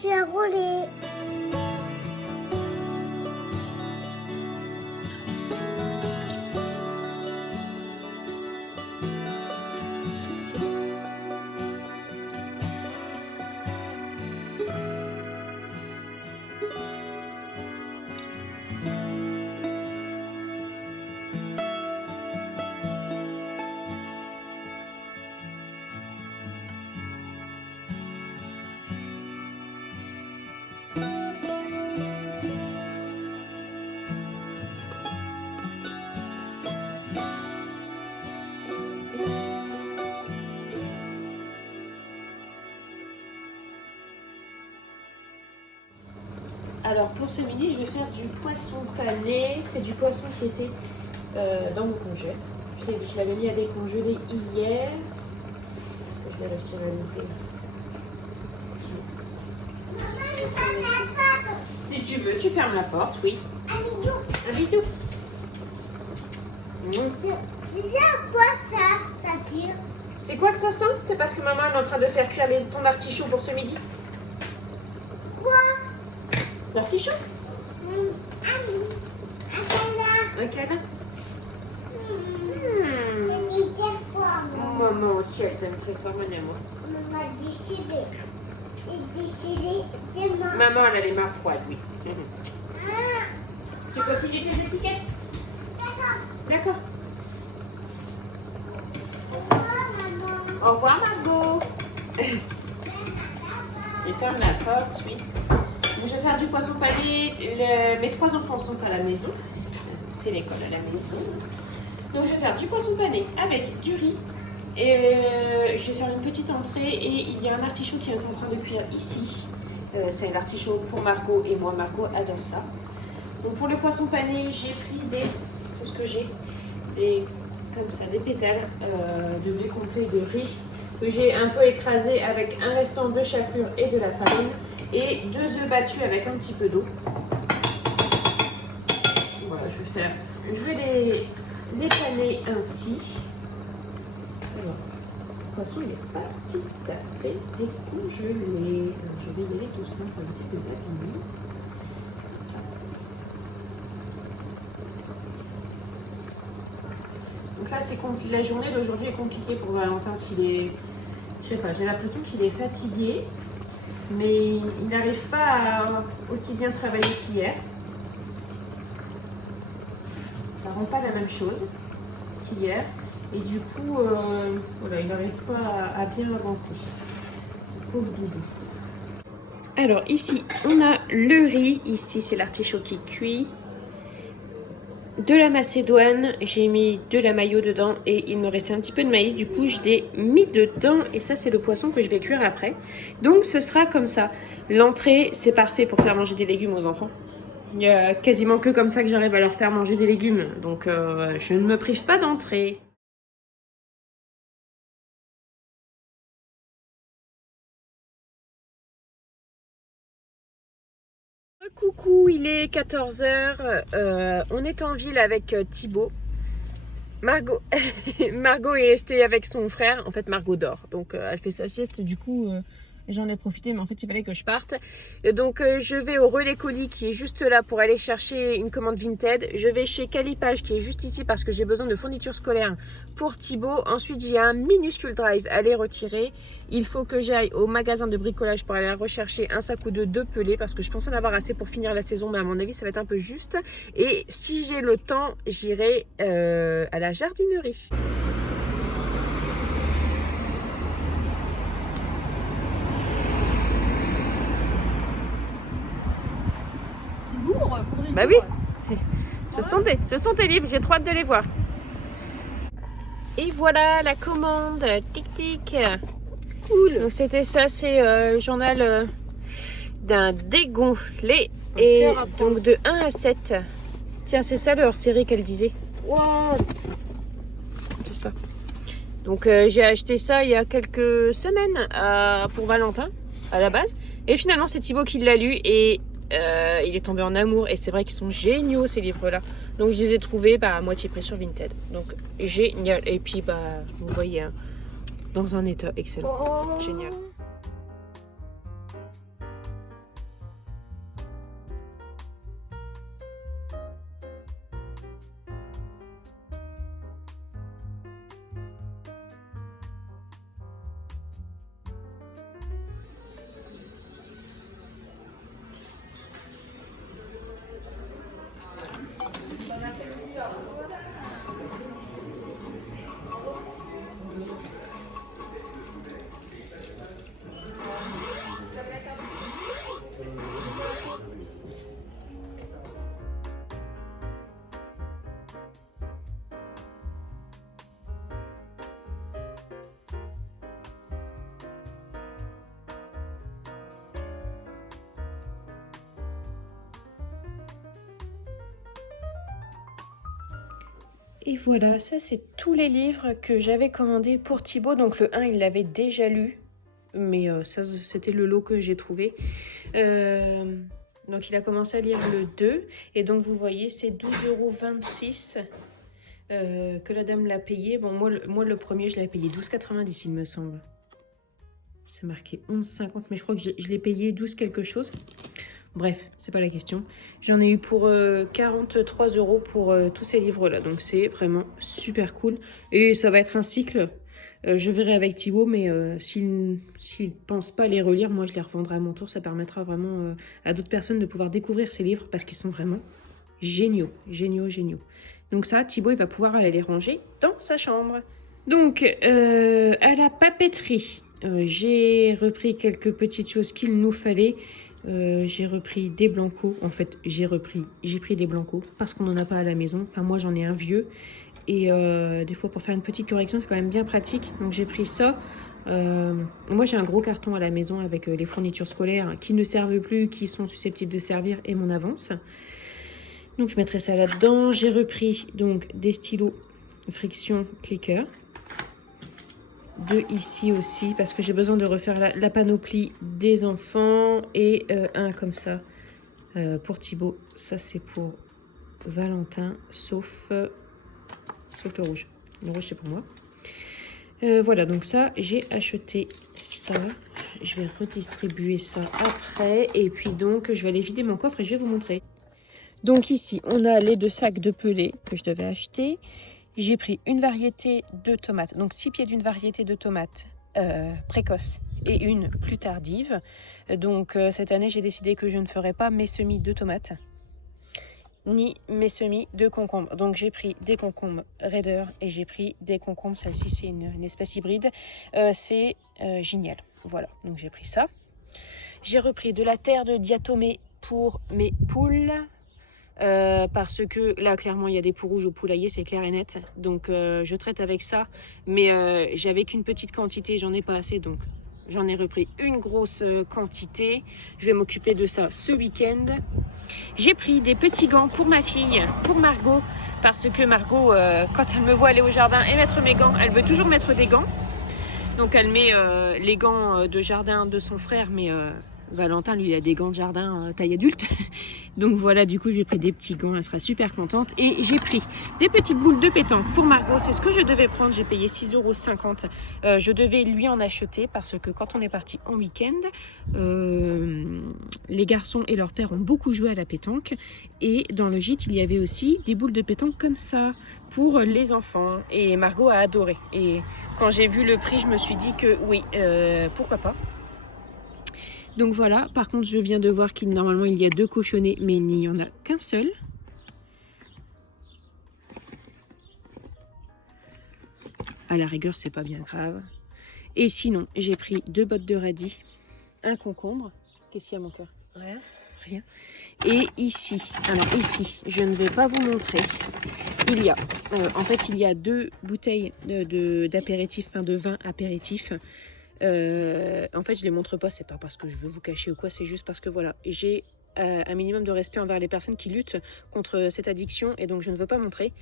j'ai roulé. Alors pour ce midi, je vais faire du poisson pané. C'est du poisson qui était dans mon congé. Je l'avais mis à décongeler hier. Est-ce que je vais réussir à l'ouvrir? Si tu veux, tu fermes la porte, oui. Un bisou. C'est quoi ça tire? C'est quoi que ça sent? C'est parce que maman est en train de faire cuire ton artichaut pour ce midi. Quoi? L'artichaut? Un câlin. Un câlin? Maman. Maman aussi, elle t'aime très fort, moi. Maman déchiré. Déchiré des mains. Maman, elle a les mains froides, oui. Ah, Tu continues tes étiquettes? d'accord. D'accord. Au revoir, maman. Au revoir, Margot. Je ferme la porte, oui. Donc, je vais faire du poisson pané. Mes 3 enfants sont à la maison. C'est l'école à la maison. Donc, je vais faire du poisson pané avec du riz. Et je vais faire une petite entrée. Et il y a un artichaut qui est en train de cuire ici. C'est l'artichaut pour Margot et moi. Margot adore ça. Donc, pour le poisson pané, j'ai pris c'est ce que j'ai. Comme ça, des pétales de blé complet de riz que j'ai un peu écrasé avec un restant de chapelure et de la farine et 2 œufs battus avec un petit peu d'eau. Voilà, je vais les paner ainsi. Alors, le poisson il n'est pas tout à fait décongelé. Alors, je vais y aller doucement pour un petit peu d'abîmer. Donc là, la journée d'aujourd'hui est compliquée pour Valentin parce qu'il est, je sais pas, j'ai l'impression qu'il est fatigué, mais il n'arrive pas à aussi bien travailler qu'hier. Ça rend pas la même chose qu'hier et du coup, voilà, il n'arrive pas à bien avancer. Pauvre doudou. Alors ici, on a le riz. Ici, c'est l'artichaut qui cuit. De la macédoine, j'ai mis de la mayo dedans et il me restait un petit peu de maïs, du coup je l'ai mis dedans et ça c'est le poisson que je vais cuire après. Donc ce sera comme ça. L'entrée c'est parfait pour faire manger des légumes aux enfants. Il n'y a quasiment que comme ça que j'arrive à leur faire manger des légumes, donc je ne me prive pas d'entrée. Coucou, il est 14 h, on est en ville avec Thibaut. Margot est restée avec son frère. En fait, Margot dort. Donc, elle fait sa sieste. Du coup, j'en ai profité. Mais en fait, il fallait que je parte. Et donc, je vais au Relais Colis qui est juste là pour aller chercher une commande Vinted. Je vais chez Calipage qui est juste ici parce que j'ai besoin de fournitures scolaires pour Thibaut. Ensuite, il y a un minuscule drive à aller retirer. Il faut que j'aille au magasin de bricolage pour aller rechercher un sac ou deux pelés parce que je pensais en avoir assez pour finir la saison. Mais à mon avis, ça va être un peu juste. Et si j'ai le temps, j'irai à la jardinerie. C'est lourd pour des Bah oui, ce sont tes livres, j'ai trop hâte de les voir. Et voilà la commande, tic tic. cool. Donc c'était ça, c'est le journal d'un dégonflé et donc de 1 à 7. Tiens, c'est ça leur série qu'elle disait. What? C'est ça. Donc j'ai acheté ça il y a quelques semaines pour Valentin à la base. Et finalement c'est Thibaut qui l'a lu et il est tombé en amour. Et c'est vrai qu'ils sont géniaux ces livres-là. Donc je les ai trouvés à moitié prix sur Vinted. Donc génial. Et puis vous voyez, hein, dans un état excellent. Oh. Génial. Et voilà, ça c'est tous les livres que j'avais commandés pour Thibaut. Donc le 1, il l'avait déjà lu, mais ça c'était le lot que j'ai trouvé. Donc il a commencé à lire le 2, et donc vous voyez c'est 12,26 € que la dame l'a payé. Bon, moi le premier je l'ai payé 12,90 il me semble. C'est marqué 11,50, mais je crois que je l'ai payé 12 quelque chose. Bref, c'est pas la question. J'en ai eu pour 43 € pour tous ces livres-là. Donc c'est vraiment super cool. Et ça va être un cycle. Je verrai avec Thibaut, mais s'il ne pense pas les relire, moi je les revendrai à mon tour. Ça permettra vraiment à d'autres personnes de pouvoir découvrir ces livres parce qu'ils sont vraiment géniaux. Géniaux, géniaux. Donc ça, Thibaut, il va pouvoir aller les ranger dans sa chambre. Donc, à la papeterie, j'ai repris quelques petites choses qu'il nous fallait. J'ai repris des blancos. En fait, j'ai pris des blancos parce qu'on n'en a pas à la maison. Enfin, moi, j'en ai un vieux. Et des fois, pour faire une petite correction, c'est quand même bien pratique. Donc, j'ai pris ça. Moi, j'ai un gros carton à la maison avec les fournitures scolaires qui ne servent plus, qui sont susceptibles de servir et mon avance. Donc, je mettrai ça là-dedans. J'ai repris donc des stylos friction clicker. Deux ici aussi parce que j'ai besoin de refaire la panoplie des enfants, et un comme ça pour Thibaut. Ça c'est pour Valentin, sauf le rouge. Le rouge c'est pour moi. Voilà, donc ça j'ai acheté ça. Je vais redistribuer ça après, et puis donc je vais aller vider mon coffre et je vais vous montrer. Donc ici on a les 2 sacs de pelés que je devais acheter. J'ai pris une variété de tomates, donc 6 pieds d'une variété de tomates précoce et une plus tardive. Donc cette année, j'ai décidé que je ne ferai pas mes semis de tomates, ni mes semis de concombres. Donc j'ai pris des concombres Raider et j'ai pris des concombres, celle-ci c'est une espèce hybride, c'est génial. Voilà, donc j'ai pris ça. J'ai repris de la terre de diatomée pour mes poules. Parce que là clairement il y a des poux rouges au poulailler, c'est clair et net, donc je traite avec ça, mais j'avais qu'une petite quantité, j'en ai pas assez, donc j'en ai repris une grosse quantité. Je vais m'occuper de ça ce week-end. J'ai pris des petits gants pour ma fille, pour Margot, parce que Margot quand elle me voit aller au jardin et mettre mes gants, elle veut toujours mettre des gants, donc elle met les gants de jardin de son frère, mais Valentin, lui, il a des gants de jardin taille adulte. Donc voilà, du coup, j'ai pris des petits gants. Elle sera super contente. Et j'ai pris des petites boules de pétanque pour Margot. C'est ce que je devais prendre. J'ai payé 6,50 €. Je devais lui en acheter parce que quand on est parti en week-end, les garçons et leur père ont beaucoup joué à la pétanque. Et dans le gîte, il y avait aussi des boules de pétanque comme ça pour les enfants. Et Margot a adoré. Et quand j'ai vu le prix, je me suis dit que oui, pourquoi pas. Donc voilà, par contre je viens de voir qu'il normalement il y a 2 cochonnets, mais il n'y en a qu'un seul. À la rigueur, c'est pas bien grave. Et sinon, j'ai pris 2 bottes de radis, un concombre. Qu'est-ce qu'il y a mon cœur? Rien. Rien. Et ici, alors ici, je ne vais pas vous montrer. Il y a, en fait, il y a 2 bouteilles d'apéritif, de vin apéritif. En fait je les montre pas, c'est pas parce que je veux vous cacher ou quoi, c'est juste parce que voilà, j'ai un minimum de respect envers les personnes qui luttent contre cette addiction, et donc je ne veux pas montrer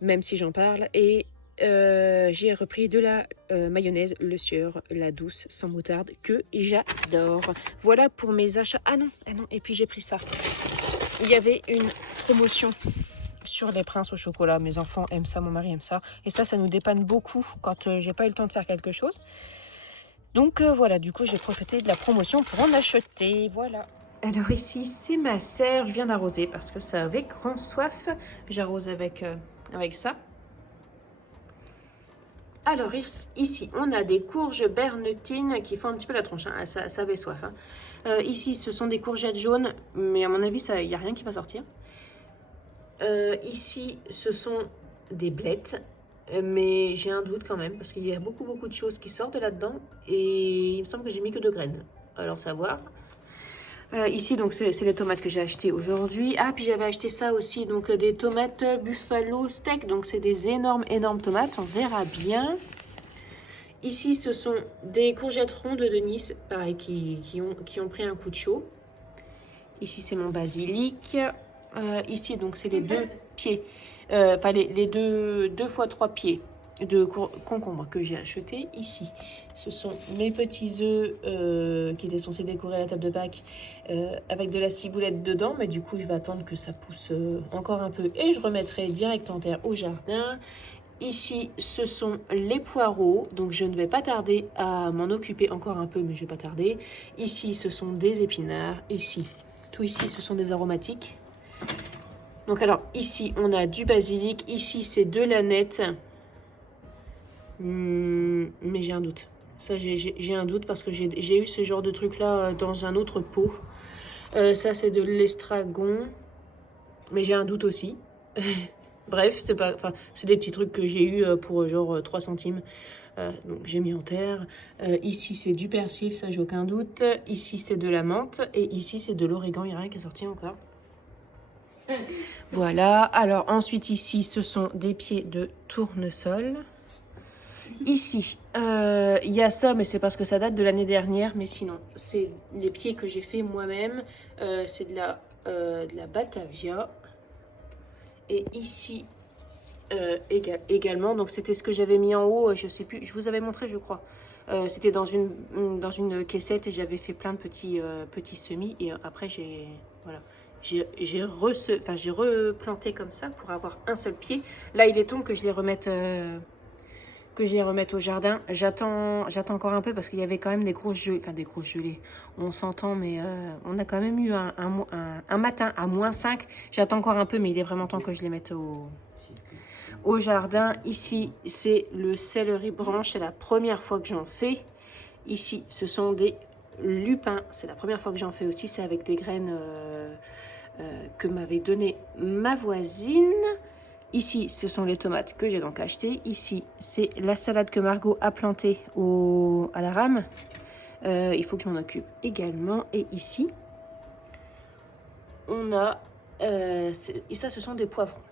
même si j'en parle. Et j'ai repris de la mayonnaise Le Sieur, la douce sans moutarde, que j'adore. Voilà pour mes achats. Ah non, et puis j'ai pris ça, il y avait une promotion sur les princes au chocolat. Mes enfants aiment ça, mon mari aime ça, et ça nous dépanne beaucoup quand j'ai pas eu le temps de faire quelque chose. Donc voilà, du coup j'ai profité de la promotion pour en acheter, voilà. Alors ici c'est ma serre, je viens d'arroser parce que ça avait grand soif. J'arrose avec ça. Alors ici on a des courges bernetines qui font un petit peu la tronche, hein. Ça avait soif. Hein. Ici ce sont des courgettes jaunes, mais à mon avis il n'y a rien qui va sortir. Ici ce sont des blettes. Mais j'ai un doute quand même, parce qu'il y a beaucoup de choses qui sortent là-dedans, et il me semble que j'ai mis que 2 graines. Alors savoir. Ici donc c'est les tomates que j'ai achetées aujourd'hui. Ah, puis j'avais acheté ça aussi, donc des tomates buffalo steak, donc c'est des énormes tomates, on verra bien. Ici ce sont des courgettes rondes de Nice, pareil, qui ont pris un coup de chaud. Ici c'est mon basilic. Ici donc c'est les 2 pieds, enfin les deux fois 3 pieds de concombre que j'ai acheté ici. Ce sont mes petits œufs qui étaient censés décorer la table de Pâques avec de la ciboulette dedans, mais du coup je vais attendre que ça pousse encore un peu et je remettrai direct en terre au jardin. Ici ce sont les poireaux, donc je ne vais pas tarder à m'en occuper encore un peu, mais je vais pas tarder. Ici ce sont des épinards, ici, tout ici ce sont des aromatiques. Donc alors ici on a du basilic, ici c'est de l'aneth. Mais j'ai un doute. Ça, j'ai un doute parce que j'ai eu ce genre de truc là dans un autre pot. Ça, c'est de l'estragon. Mais j'ai un doute aussi. Bref, c'est pas, enfin, c'est des petits trucs que j'ai eu pour genre 3 centimes. Donc j'ai mis en terre. Ici, c'est du persil, ça, j'ai aucun doute. Ici, c'est de la menthe. Et ici, c'est de l'origan. Il n'y a rien qui est sorti encore. Voilà. Alors, ensuite, ici, ce sont des pieds de tournesol. Ici, il y a ça, mais c'est parce que ça date de l'année dernière. Mais sinon, c'est les pieds que j'ai fait moi-même. C'est de la Batavia. Et ici, également. Donc, c'était ce que j'avais mis en haut. Je sais plus, je vous avais montré, je crois. C'était dans une caissette et j'avais fait plein de petits semis. Et après, voilà. J'ai replanté comme ça pour avoir un seul pied. Là, il est temps que je les remette... au jardin. J'attends encore un peu parce qu'il y avait quand même des grosses gelées. Enfin, des grosses gelées. On s'entend, mais on a quand même eu un matin à -5. J'attends encore un peu, mais il est vraiment temps que je les mette au jardin. Ici, c'est le céleri branche. C'est la première fois que j'en fais. Ici, ce sont des lupins. C'est la première fois que j'en fais aussi. C'est avec des graines que m'avait donné ma voisine. Ici, ce sont les tomates que j'ai donc achetées. Ici, c'est la salade que Margot a plantée à la rame. Il faut que je m'en occupe également. Et ici, on a... et ça, ce sont des poivrons.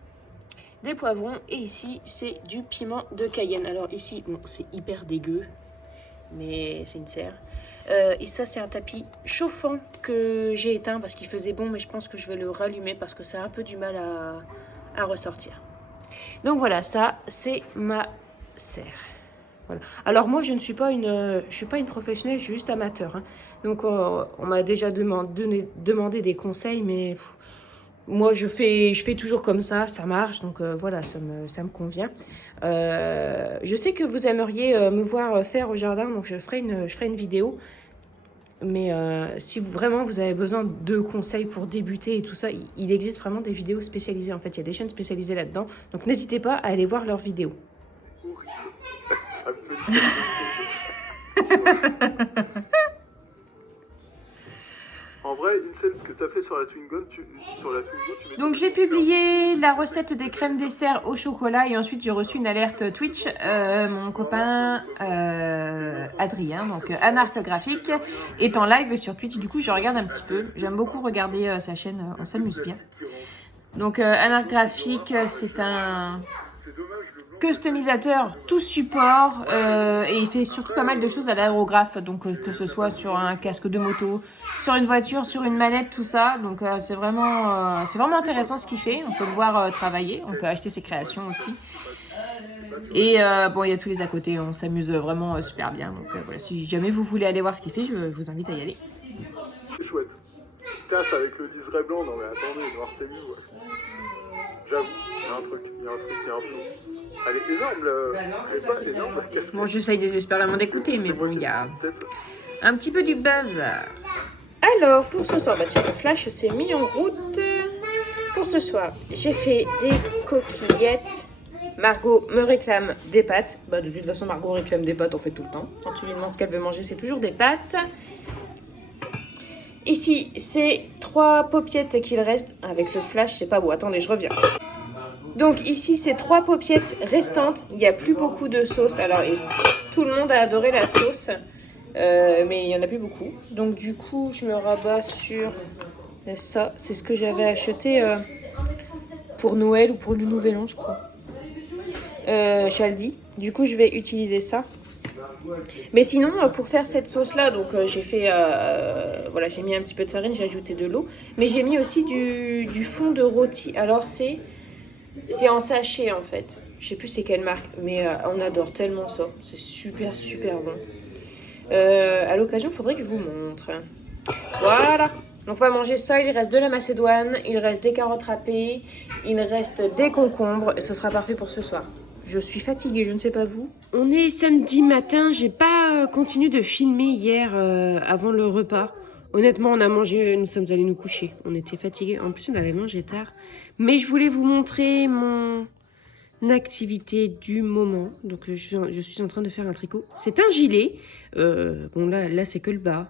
Des poivrons. Et ici, c'est du piment de Cayenne. Alors ici, bon, c'est hyper dégueu. Mais c'est une serre. Et ça, c'est un tapis chauffant que j'ai éteint parce qu'il faisait bon. Mais je pense que je vais le rallumer parce que ça a un peu du mal à ressortir. Donc voilà, ça c'est ma serre. Voilà. Alors moi je ne suis pas une professionnelle, je suis juste amateur. Hein. Donc on m'a déjà demandé des conseils, mais moi je fais toujours comme ça marche. Donc voilà, ça me convient. Je sais que vous aimeriez me voir faire au jardin, donc je ferai une vidéo. Mais si vraiment vous avez besoin de conseils pour débuter et tout ça, il existe vraiment des vidéos spécialisées. En fait, il y a des chaînes spécialisées là-dedans. Donc n'hésitez pas à aller voir leurs vidéos. Ça me fait En vrai, Incel, ce que tu as fait sur la Twingo, tu mets... Donc j'ai publié la recette des crèmes dessert au chocolat et ensuite j'ai reçu une alerte Twitch. Mon copain Adrien, donc Anarque Graphique, est en live sur Twitch. Du coup je regarde un petit peu. J'aime beaucoup regarder sa chaîne, on s'amuse bien. Donc Anarque Graphique, c'est un customisateur tout support et il fait surtout pas mal de choses à l'aérographe. Donc que ce soit sur un casque de moto, sur une voiture, sur une manette, tout ça. Donc c'est vraiment intéressant ce qu'il fait. On peut le voir travailler, on peut acheter ses créations aussi. Et bon, il y a tous les à côté, on s'amuse vraiment super bien. Donc voilà, si jamais vous voulez aller voir ce qu'il fait, je vous invite à y aller. C'est chouette. Tasse avec le liseré blanc, non mais attendez, noir c'est mieux, ouais. J'avoue, il y a un truc, il y a un flou. Elle est énorme, elle est pas énorme la casquette. Bon, j'essaye désespérément d'écouter, mais bon, il y a un petit peu du buzz. Alors, pour ce soir, tiens, le flash s'est mis en route. Pour ce soir, j'ai fait des coquillettes. Margot me réclame des pâtes. De toute façon, Margot réclame des pâtes, en fait, tout le temps. Quand tu lui demandes ce qu'elle veut manger, c'est toujours des pâtes. Ici, c'est 3 paupiettes qu'il reste. Avec le flash, c'est pas beau. Attendez, je reviens. Donc ici, c'est 3 paupiettes restantes. Il n'y a plus beaucoup de sauce. Alors, tout le monde a adoré la sauce. Mais il n'y en a plus beaucoup. Donc du coup, je me rabats sur ça. C'est ce que j'avais acheté pour Noël ou pour le Nouvel An, je crois. Chez Aldi. Du coup, je vais utiliser ça. Mais sinon, pour faire cette sauce-là, donc j'ai fait... voilà, j'ai mis un petit peu de farine, j'ai ajouté de l'eau. Mais j'ai mis aussi du fond de rôti. Alors c'est C'est en sachet en fait. Je sais plus c'est quelle marque, mais on adore tellement ça. C'est super super bon. À l'occasion, il faudrait que je vous montre. Voilà. Donc on va manger ça. Il reste de la macédoine, il reste des carottes râpées, il reste des concombres. Et ce sera parfait pour ce soir. Je suis fatiguée, je ne sais pas vous. On est samedi matin. J'ai pas continué de filmer hier avant le repas. Honnêtement, on a mangé, nous sommes allés nous coucher. On était fatigués. En plus, on avait mangé tard. Mais je voulais vous montrer mon activité du moment. Donc, je suis en train de faire un tricot. C'est un gilet. Bon, là c'est que le bas.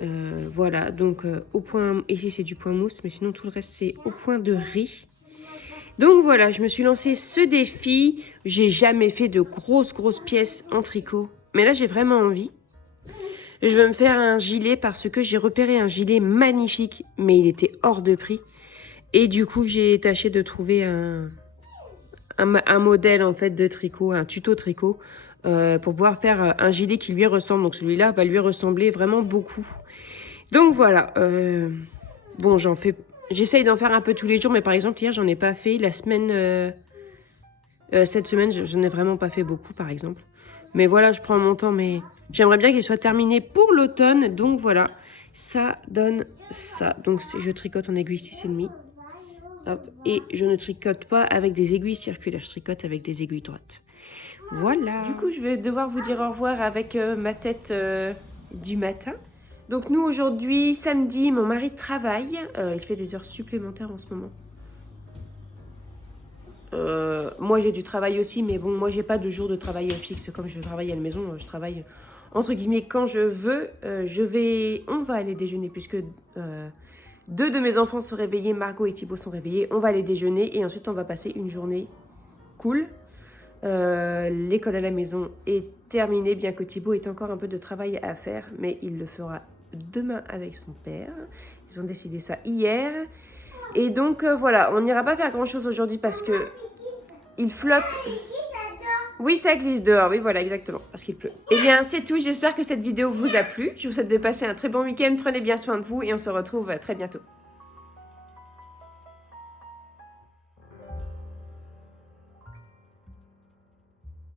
Voilà. Donc, au point... Ici, c'est du point mousse. Mais sinon, tout le reste, c'est au point de riz. Donc, voilà. Je me suis lancé ce défi. J'ai jamais fait de grosses pièces en tricot. Mais là, j'ai vraiment envie. Je vais me faire un gilet parce que j'ai repéré un gilet magnifique, mais il était hors de prix. Et du coup, j'ai tâché de trouver un modèle en fait de tricot, un tuto tricot, pour pouvoir faire un gilet qui lui ressemble. Donc celui-là va lui ressembler vraiment beaucoup. Donc voilà. Bon, j'essaye d'en faire un peu tous les jours, mais par exemple hier, j'en ai pas fait. La semaine, cette semaine, j'en ai vraiment pas fait beaucoup, par exemple. Mais voilà, je prends mon temps, mais j'aimerais bien qu'il soit terminé pour l'automne. Donc voilà, ça donne ça. Donc je tricote en aiguille 6,5. Hop, et je ne tricote pas avec des aiguilles circulaires, je tricote avec des aiguilles droites. Voilà. Du coup, je vais devoir vous dire au revoir avec ma tête du matin. Donc nous, aujourd'hui, samedi, mon mari travaille. Il fait des heures supplémentaires en ce moment. Moi j'ai du travail aussi, mais bon, moi j'ai pas de jour de travail fixe comme je travaille à la maison. Je travaille entre guillemets quand je veux. On va aller déjeuner puisque deux de mes enfants sont réveillés, Margot et Thibaut sont réveillés. On va aller déjeuner et ensuite on va passer une journée cool. L'école à la maison est terminée, bien que Thibaut ait encore un peu de travail à faire, mais il le fera demain avec son père. Ils ont décidé ça hier. Et donc voilà, on n'ira pas faire grand chose aujourd'hui parce que il flotte. Oui, ça glisse dehors, oui voilà exactement, parce qu'il pleut. Eh bien c'est tout, j'espère que cette vidéo vous a plu. Je vous souhaite de passer un très bon week-end, prenez bien soin de vous et on se retrouve très bientôt.